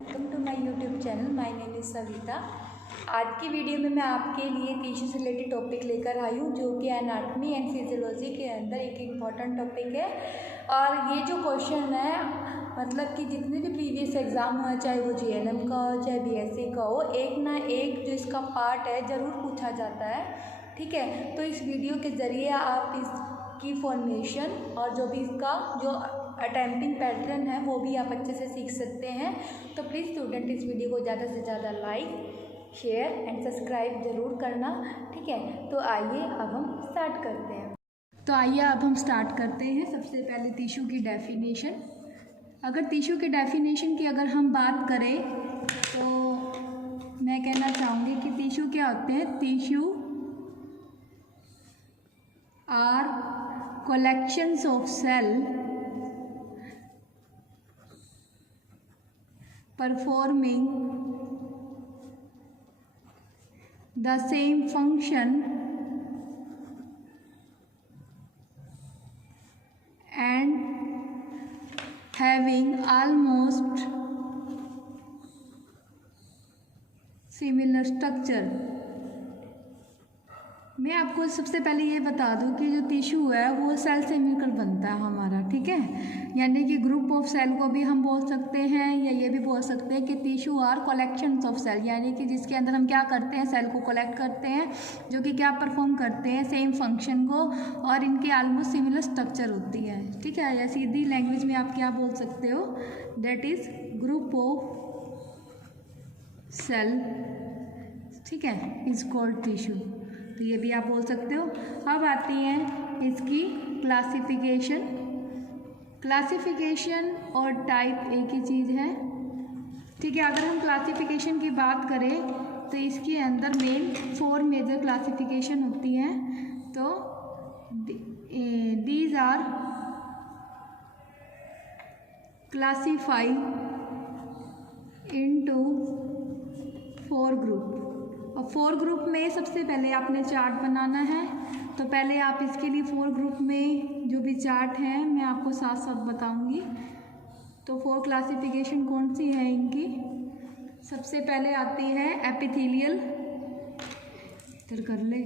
Welcome to my YouTube channel. My name is Savita. आज की video में मैं आपके लिए टिश्यू से रिलेटेड टॉपिक लेकर आई हूँ, जो कि एनाटॉमी एंड फिजियोलॉजी के अंदर एक इम्पॉर्टेंट टॉपिक है। और ये जो क्वेश्चन है, मतलब कि जितने भी प्रीवियस एग्ज़ाम हुआ, चाहे वो जीएनएम का हो चाहे बीएससी का हो, एक ना एक जो इसका पार्ट है ज़रूर पूछा जाता है। ठीक है, तो इस वीडियो के ज़रिए आप इसकी फॉर्मेशन और जो भी इसका जो अटेम्प्टिंग पैटर्न है वो भी आप अच्छे से सीख सकते हैं। तो प्लीज़ स्टूडेंट इस वीडियो को ज़्यादा से ज़्यादा लाइक, शेयर एंड सब्सक्राइब ज़रूर करना। ठीक है, तो आइए अब हम स्टार्ट करते हैं। सबसे पहले टिश्यू की डेफिनेशन। अगर टिश्यू के डेफिनेशन की अगर हम बात करें तो मैं कहना चाहूँगी कि टिश्यू क्या होते हैं। Tissue are collections of cell performing the same function and having almost similar structure। मैं आपको सबसे पहले ये बता दूं कि जो टिश्यू है वो सेल से मिलकर बनता है हमारा। ठीक है, यानी कि ग्रुप ऑफ सेल को भी हम बोल सकते हैं, या ये भी बोल सकते हैं कि tissue are collections of cell, यानी कि जिसके अंदर हम क्या करते हैं, सेल को कलेक्ट करते हैं, जो कि क्या परफॉर्म करते हैं, सेम फंक्शन को, और इनके ऑलमोस्ट सिमिलर स्ट्रक्चर होती है। ठीक है, या सीधी लैंग्वेज में आप क्या बोल सकते हो, that is group of cell. ठीक है, इज कॉल्ड टिश्यू। तो ये भी आप बोल सकते हो। अब आती है इसकी क्लासिफिकेशन और टाइप एक ही चीज़ है। ठीक है, अगर हम क्लासिफिकेशन की बात करें तो इसके अंदर मेन 4 मेजर क्लासिफिकेशन होती हैं। तो these are classify into 4 group. और 4 ग्रुप में सबसे पहले आपने चार्ट बनाना है। तो पहले आप इसके लिए 4 ग्रुप में जो भी चार्ट हैं मैं आपको साथ साथ बताऊंगी। तो 4 क्लासिफिकेशन कौन सी है इनकी। सबसे पहले आती है एपिथेलियल। इधर कर ले।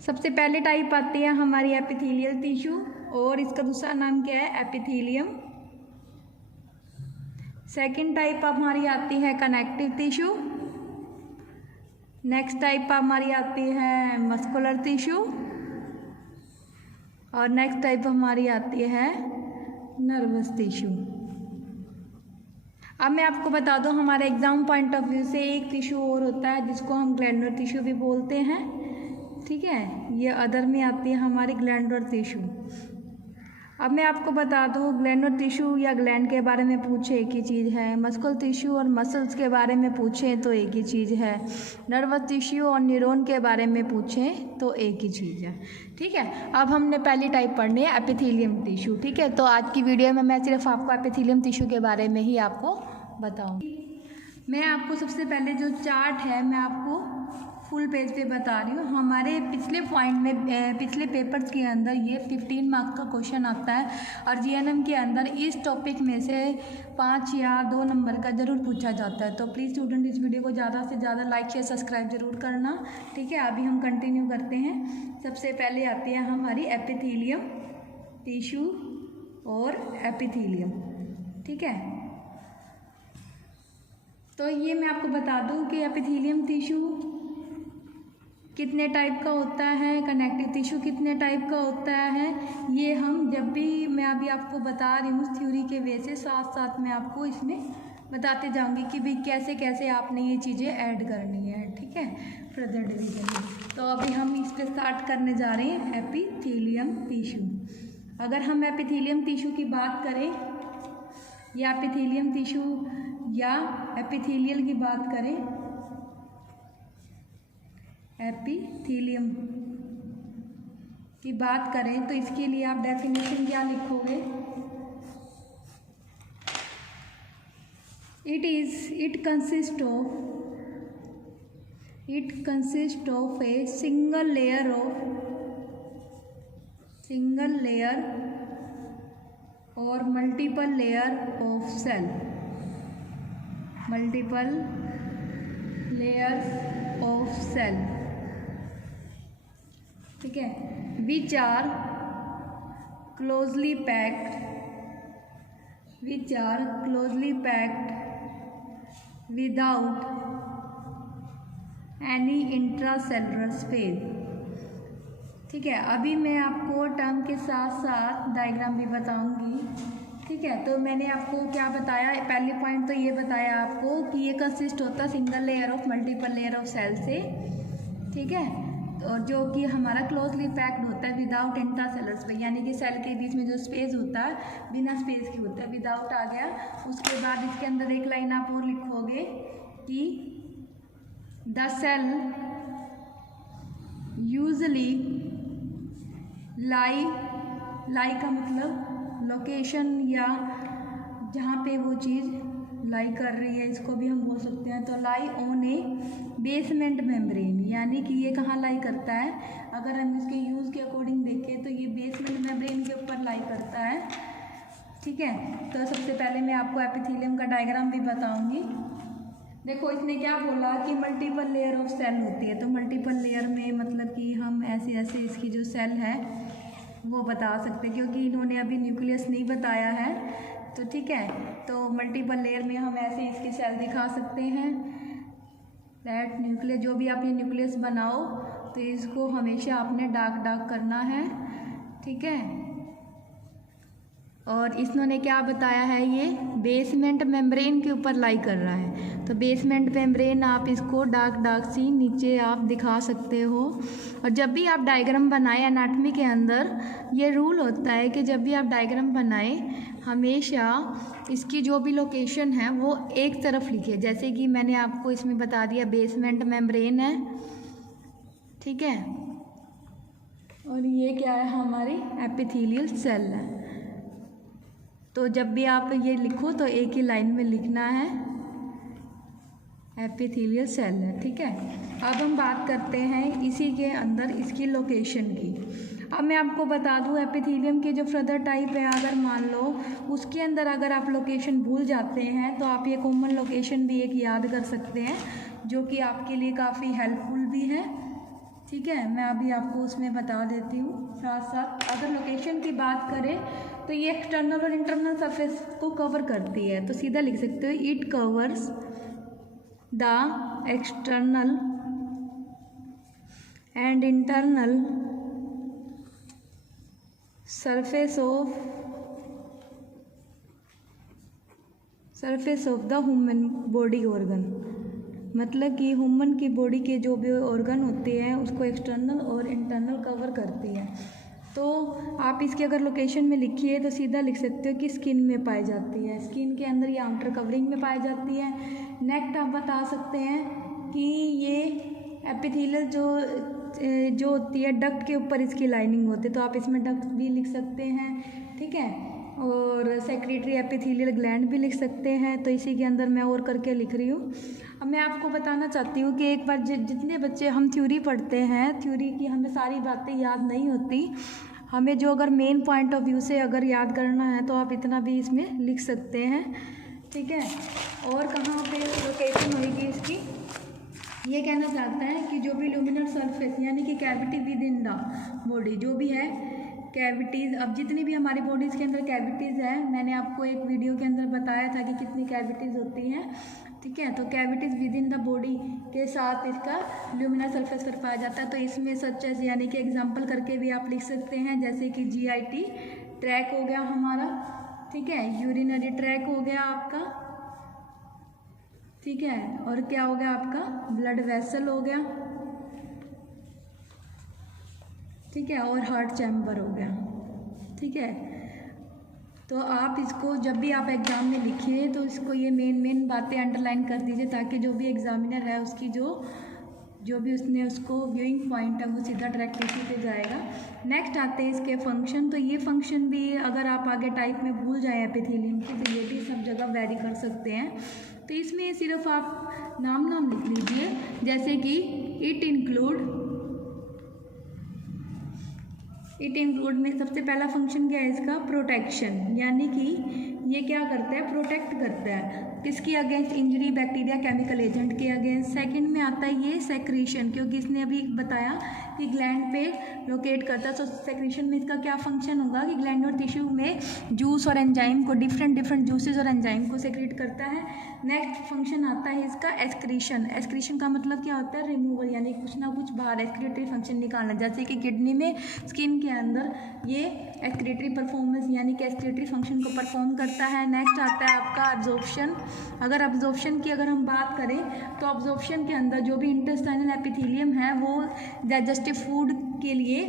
सबसे पहले टाइप आती है हमारी एपिथेलियल टिश्यू, और इसका दूसरा नाम क्या है, एपिथेलियम। सेकेंड टाइप हमारी आती है कनेक्टिव टिश्यू। नेक्स्ट टाइप हमारी आती है मस्कुलर टिश्यू, और नेक्स्ट टाइप हमारी आती है नर्वस टिश्यू। अब मैं आपको बता दूं, हमारे एग्जाम पॉइंट ऑफ व्यू से एक टिश्यू और होता है जिसको हम ग्लैंडुलर टिश्यू भी बोलते हैं। ठीक है, ये अदर में आती है हमारी ग्लैंडुलर टिश्यू। अब मैं आपको बता दूं, ग्लैंडुलर टिश्यू या ग्लैंड के बारे में पूछे एक ही चीज़ है, मस्कुलर टिश्यू और मसल्स के बारे में पूछें तो एक ही चीज़ है, नर्वस टिश्यू और न्यूरॉन के बारे में पूछें तो एक ही चीज़ है। ठीक है, अब हमने पहली टाइप पढ़नी है एपिथेलियम टिश्यू। ठीक है, तो आज की वीडियो में मैं सिर्फ आपको एपिथेलियम टिश्यू के बारे में ही आपको बताऊँगी। मैं आपको सबसे पहले जो चार्ट है मैं आपको फुल पेज पे बता रही हूँ। हमारे पिछले पॉइंट में पिछले पेपर्स के अंदर ये 15 मार्क्स का क्वेश्चन आता है, और जीएनएम के अंदर इस टॉपिक में से 5 या 2 नंबर का ज़रूर पूछा जाता है। तो प्लीज़ स्टूडेंट इस वीडियो को ज़्यादा से ज़्यादा लाइक शेयर सब्सक्राइब ज़रूर करना। ठीक है, अभी हम कंटिन्यू करते हैं। सबसे पहले आती है हमारी एपिथेलियम टिश्यू और एपिथेलियम। ठीक है, तो ये मैं आपको बता दूँ कि एपिथेलियम टिश्यू कितने टाइप का होता है, कनेक्टिव टिश्यू कितने टाइप का होता है, ये हम जब भी मैं अभी आपको बता रही हूँ थ्योरी के वे से, साथ साथ मैं आपको इसमें बताते जाऊँगी कि भाई कैसे कैसे आपने ये चीज़ें ऐड करनी है। ठीक है, फर्दर डिवीजन में। तो अभी हम इस पर स्टार्ट करने जा रहे हैं एपिथेलियम टिश्यू। अगर हम एपिथेलियम टिश्यू की बात करें, या एपिथेलियम टिश्यू या एपिथेलियल की बात करें, एपिथेलियम की बात करें तो इसके लिए आप डेफिनेशन क्या लिखोगे, it consist of a single layer or और multiple layer of cell, multiple layers of cell, ठीक है, which are closely packed, which are closely packed without any intracellular space। ठीक है, अभी मैं आपको टर्म के साथ साथ डायग्राम भी बताऊंगी। ठीक है, तो मैंने आपको क्या बताया, पहले पॉइंट तो ये बताया आपको कि ये कंसिस्ट होता है single layer of multiple layer of cell से। ठीक है, और जो कि हमारा क्लोजली पैक्ड होता है विदाउट इंट्रासेलर स्पेस, यानी कि सेल के बीच में जो स्पेस होता है बिना स्पेस के होता है, विदाउट आ गया। उसके बाद इसके अंदर एक लाइन आप और लिखोगे कि द सेल यूजली लाई का मतलब लोकेशन या जहाँ पे वो चीज़ लाई कर रही है, इसको भी हम बोल सकते हैं। तो lie on A basement membrane, यानी कि ये कहाँ लाई करता है, अगर हम इसके यूज़ के अकॉर्डिंग देखें तो ये बेसमेंट मेम्ब्रेन के ऊपर लाई करता है। ठीक है, तो सबसे पहले मैं आपको एपिथेलियम का डायग्राम भी बताऊंगी। देखो इसने क्या बोला कि मल्टीपल लेयर ऑफ सेल होती है, तो मल्टीपल लेयर में मतलब कि हम ऐसे ऐसे इसकी जो सेल है वो बता सकते हैं, क्योंकि इन्होंने अभी न्यूक्लियस नहीं बताया है। तो ठीक है, तो मल्टीपल लेयर में हम ऐसे इसकी सेल दिखा सकते हैं। दैट न्यूक्लियस, जो भी आप ये न्यूक्लियस बनाओ तो इसको हमेशा आपने डार्क करना है। ठीक है, और इन्होंने क्या बताया है, ये बेसमेंट मेम्ब्रेन के ऊपर लाई कर रहा है। तो बेसमेंट मेम्ब्रेन आप इसको डार्क सी नीचे आप दिखा सकते हो। और जब भी आप डायग्राम बनाएं एनाटॉमी के अंदर, ये रूल होता है कि जब भी आप डायग्राम बनाएं हमेशा इसकी जो भी लोकेशन है वो एक तरफ लिखिए। जैसे कि मैंने आपको इसमें बता दिया बेसमेंट मेम्ब्रेन है। ठीक है, और ये क्या है, हमारी एपिथेलियल सेल है। तो जब भी आप ये लिखो तो एक ही लाइन में लिखना है, एपिथेलियल सेल है। ठीक है, अब हम बात करते हैं इसी के अंदर इसकी लोकेशन की। अब मैं आपको बता दूं एपिथेलियम के जो फर्दर टाइप है, अगर मान लो उसके अंदर अगर आप लोकेशन भूल जाते हैं तो आप ये कॉमन लोकेशन भी एक याद कर सकते हैं, जो कि आपके लिए काफ़ी हेल्पफुल भी है। ठीक है, मैं अभी आपको उसमें बता देती हूँ साथ साथ। अगर लोकेशन की बात करें तो ये एक्सटर्नल और इंटरनल सरफेस को कवर करती है, तो सीधा लिख सकते हो it covers the external and internal surface of the human body organ. मतलब कि ह्यूमन की बॉडी के जो भी ऑर्गन होते हैं उसको एक्सटर्नल और इंटरनल कवर करती है। तो आप इसकी अगर लोकेशन में लिखिए तो सीधा लिख सकते हो कि स्किन में पाई जाती है, स्किन के अंदर या आउटर कवरिंग में पाई जाती है। नेक्स्ट आप बता सकते हैं कि ये एपिथेलियल जो होती है डक्ट के ऊपर इसकी लाइनिंग होती है, तो आप इसमें डक्ट भी लिख सकते हैं। ठीक है, और सेक्रेटरी एपिथेलियल ग्लैंड भी लिख सकते हैं। तो इसी के अंदर मैं और करके लिख रही हूँ। अब मैं आपको बताना चाहती हूँ कि एक बार जितने बच्चे हम थ्योरी पढ़ते हैं, थ्योरी की हमें सारी बातें याद नहीं होती, हमें जो अगर मेन पॉइंट ऑफ व्यू से अगर याद करना है तो आप इतना भी इसमें लिख सकते हैं। ठीक है, और कहाँ पे लोकेशन होगी इसकी, ये कहना चाहता है कि जो भी लुमिनर सरफेस यानी कि cavity with in the body, जो भी है कैविटीज़, अब जितनी भी हमारी बॉडीज़ के अंदर कैविटीज़ है, मैंने आपको एक वीडियो के अंदर बताया था कि कितनी कैविटीज़ होती हैं। ठीक है, तो cavities with in the body के साथ इसका ल्यूमिनर सरफेस पर पाया जाता है। तो इसमें सच एज यानी कि एग्जांपल करके भी आप लिख सकते हैं, जैसे कि GIT ट्रैक हो गया हमारा। ठीक है, यूरिनरी ट्रैक हो गया आपका। ठीक है, और क्या हो गया आपका, ब्लड वेसल हो गया। ठीक है, और हार्ट चैम्बर हो गया। ठीक है, तो आप इसको जब भी आप एग्ज़ाम में लिखिए तो इसको ये मेन बातें अंडरलाइन कर दीजिए, ताकि जो भी एग्ज़ामिनर है उसकी जो भी उसने उसको व्यूइंग पॉइंट है वो सीधा डायरेक्ट इसी पे जाएगा। नेक्स्ट आते हैं इसके फंक्शन। तो ये फंक्शन भी अगर आप आगे टाइप में भूल जाए एपिथेलियम की तो ये भी सब जगह वेरी कर सकते हैं। तो इसमें सिर्फ आप नाम लिख लीजिए, जैसे कि इट इंक्लूड इट इंक्लूड में सबसे पहला फंक्शन क्या है इसका, प्रोटेक्शन, यानी कि ये क्या करता है, प्रोटेक्ट करता है किसकी against, injury, bacteria, chemical agent के अगेंस्ट। सेकंड में आता है ये सेक्रीशन, क्योंकि इसने अभी बताया कि ग्लैंड पे लोकेट करता है, तो सेक्रीशन में इसका क्या फंक्शन होगा कि ग्लैंड और टिश्यू में जूस और एंजाइम को, डिफरेंट जूसेस और एंजाइम को सेक्रेट करता है। नेक्स्ट फंक्शन आता है इसका एक्सक्रीशन। एक्सक्रीशन का मतलब क्या होता है, रिमूवल, यानी कुछ ना कुछ बाहर एक्सक्रीटरी फंक्शन निकालना, जैसे कि किडनी में, स्किन के अंदर ये एक्सक्रीटरी परफॉर्मेंस यानी कि एक्सक्रीटरी फंक्शन को परफॉर्म करता है। नेक्स्ट आता है आपका अब्जॉर्प्शन। अगर अब्जॉर्प्शन की अगर हम बात करें तो अब्जॉर्प्शन के अंदर जो भी इंटेस्टाइनल एपिथेलियम है वो डाइजेस्टिव फूड के लिए,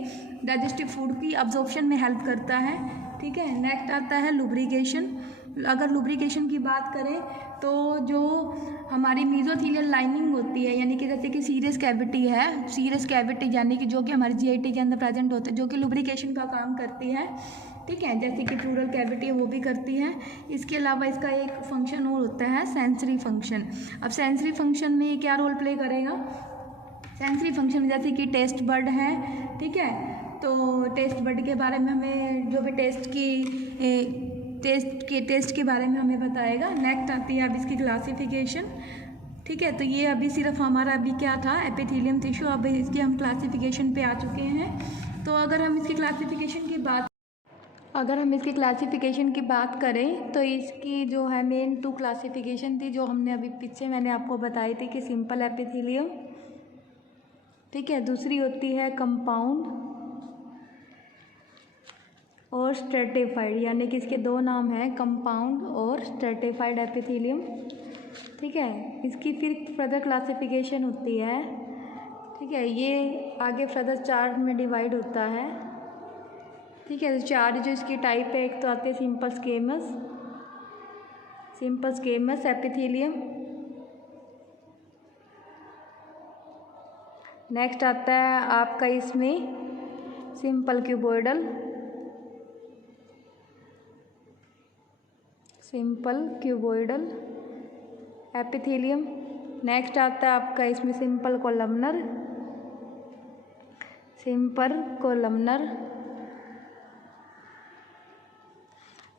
डाइजेस्टिव फूड की अब्जॉर्प्शन में हेल्प करता है, ठीक है। नेक्स्ट आता है लुब्रिकेशन। अगर लुब्रिकेशन की बात करें तो जो हमारी मीजोथीलियल लाइनिंग होती है, यानी कि जैसे कि सीरस कैविटी है, सीरस कैविटी यानी कि जो कि हमारी जीआईटी के अंदर प्रेजेंट होते हैं, जो कि लुब्रिकेशन का काम करती है, ठीक है, जैसे कि प्लूरल कैविटी है वो भी करती है। इसके अलावा इसका एक फंक्शन और होता है सेंसरी फंक्शन। अब सेंसरी फंक्शन में ये क्या रोल प्ले करेगा, सेंसरी फंक्शन में जैसे कि टेस्ट बर्ड है, ठीक है, तो टेस्ट बर्ड के बारे में हमें जो भी टेस्ट के बारे में हमें बताएगा। नेक्स्ट आती है अब इसकी क्लासिफिकेशन, ठीक है, तो ये अभी सिर्फ हमारा अभी क्या था, एपिथेलियम टिश्यू, अब इसकी हम क्लासिफिकेशन पे आ चुके हैं। तो अगर हम इसकी क्लासिफिकेशन की बात करें तो इसकी जो है मेन 2 क्लासिफिकेशन थी, जो हमने अभी पीछे मैंने आपको बताई थी कि सिंपल एपिथेलियम, ठीक है, दूसरी होती है कंपाउंड और स्ट्रेटिफाइड, यानी कि इसके 2 नाम हैं, कंपाउंड और स्ट्रेटिफाइड एपिथेलियम, ठीक है। इसकी फिर फर्दर क्लासिफिकेशन होती है, ठीक है, ये आगे फर्दर 4 में डिवाइड होता है, ठीक है। 4 जो इसकी टाइप है, एक तो आती है सिंपल स्केमस एपिथेलियम, नेक्स्ट आता है आपका इसमें सिंपल क्यूबॉइडल एपिथेलियम, नेक्स्ट आता है आपका इसमें सिंपल कोलमनर,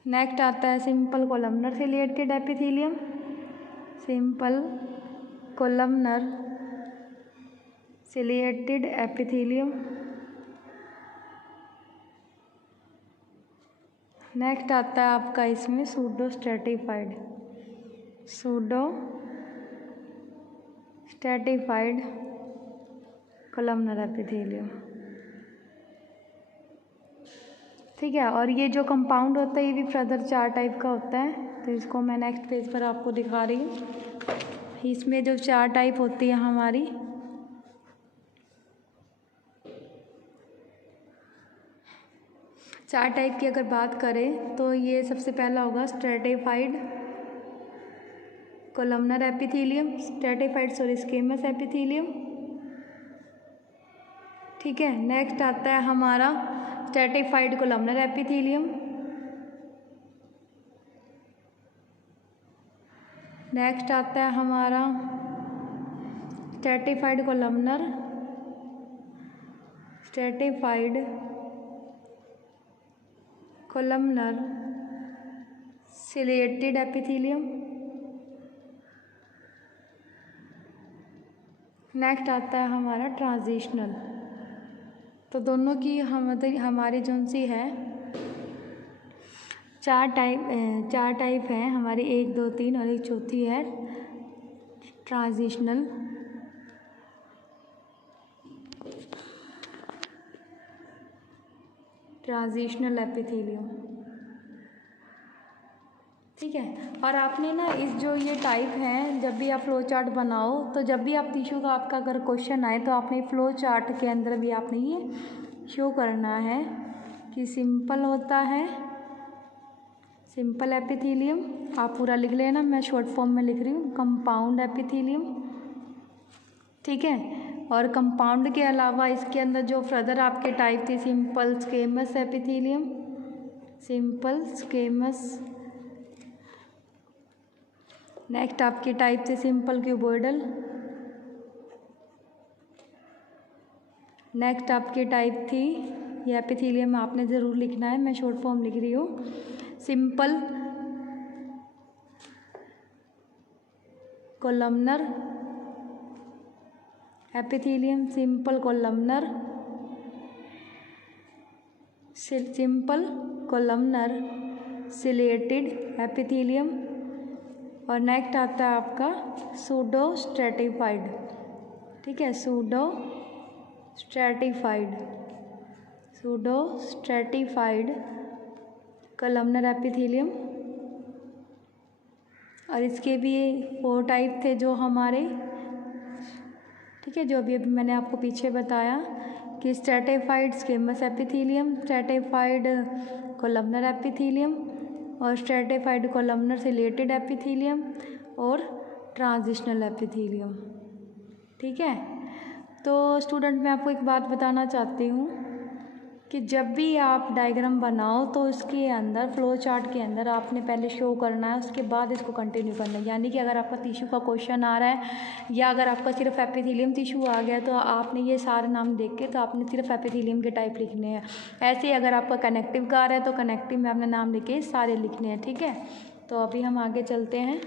नेक्स्ट आता है simple columnar ciliated epithelium, simple columnar ciliated epithelium, next आता है आपका इसमें सूडो स्ट्रेटिफाइड कोलमनर एपिथेलियम, ठीक है। और ये जो कंपाउंड होता है ये भी फर्दर 4 टाइप का होता है, तो इसको मैं नेक्स्ट पेज पर आपको दिखा रही हूँ। इसमें जो 4 टाइप होती है हमारी, चार टाइप की अगर बात करें तो ये सबसे पहला होगा स्ट्रेटिफाइड कोलमनर एपिथेलियम, स्केमस एपिथेलियम, ठीक है। नेक्स्ट आता है हमारा स्ट्रेटिफाइड कोलमनर एपिथेलियम, नेक्स्ट आता है हमारा stratified columnar ciliated epithelium, next आता है हमारा ट्रांजिशनल। तो दोनों की हमारी जो सी है 4 टाइप हैं हमारी, 1, 2, 3 और एक चौथी है ट्रांजिशनल। एपिथेलियम, ठीक है। और आपने ना इस जो ये टाइप हैं, जब भी आप फ्लो चार्ट बनाओ तो जब भी आप टिश्यू का आपका अगर क्वेश्चन आए तो आपने फ्लो चार्ट के अंदर भी आपने ये शो करना है कि सिंपल होता है, सिंपल एपिथेलियम, आप पूरा लिख लेना, मैं शॉर्ट फॉर्म में लिख रही हूँ, कंपाउंड एपिथेलियम, ठीक है। और कंपाउंड के अलावा इसके अंदर जो फर्दर आपके टाइप थी सिंपल स्केमस एपिथेलियम, नेक्स्ट आपकी टाइप थी सिंपल क्यूबॉइडल, नेक्स्ट आपकी टाइप थी ये एपिथेलियम आपने ज़रूर लिखना है, मैं शॉर्ट फॉर्म लिख रही हूँ। Simple columnar epithelium, simple columnar, simple columnar chelated epithelium. और नेक्स्ट आता है आपका सूडो स्ट्रेटिफाइड, ठीक है, सूडो स्ट्रेटिफाइड कोलमनर एपिथेलियम। और इसके भी 4 टाइप थे जो हमारे, ठीक है, जो अभी मैंने आपको पीछे बताया कि stratified squamous epithelium, stratified columnar epithelium और स्ट्रेटिफाइड कोलमनर सिलेटेड एपिथेलियम और ट्रांजिशनल एपिथेलियम, ठीक है। तो स्टूडेंट मैं आपको एक बात बताना चाहती हूँ कि जब भी आप डायग्राम बनाओ तो इसके अंदर फ्लो चार्ट के अंदर आपने पहले शो करना है, उसके बाद इसको कंटिन्यू करना है। यानी कि अगर आपका टिश्यू का क्वेश्चन आ रहा है या अगर आपका सिर्फ एपिथेलियम टिश्यू आ गया तो आपने ये सारे नाम देख के तो आपने सिर्फ एपिथेलियम के टाइप लिखने हैं। ऐसे ही अगर आपका कनेक्टिव का आ रहा है तो कनेक्टिव में आपने नाम लिखे सारे लिखने हैं, ठीक है। तो अभी हम आगे चलते हैं।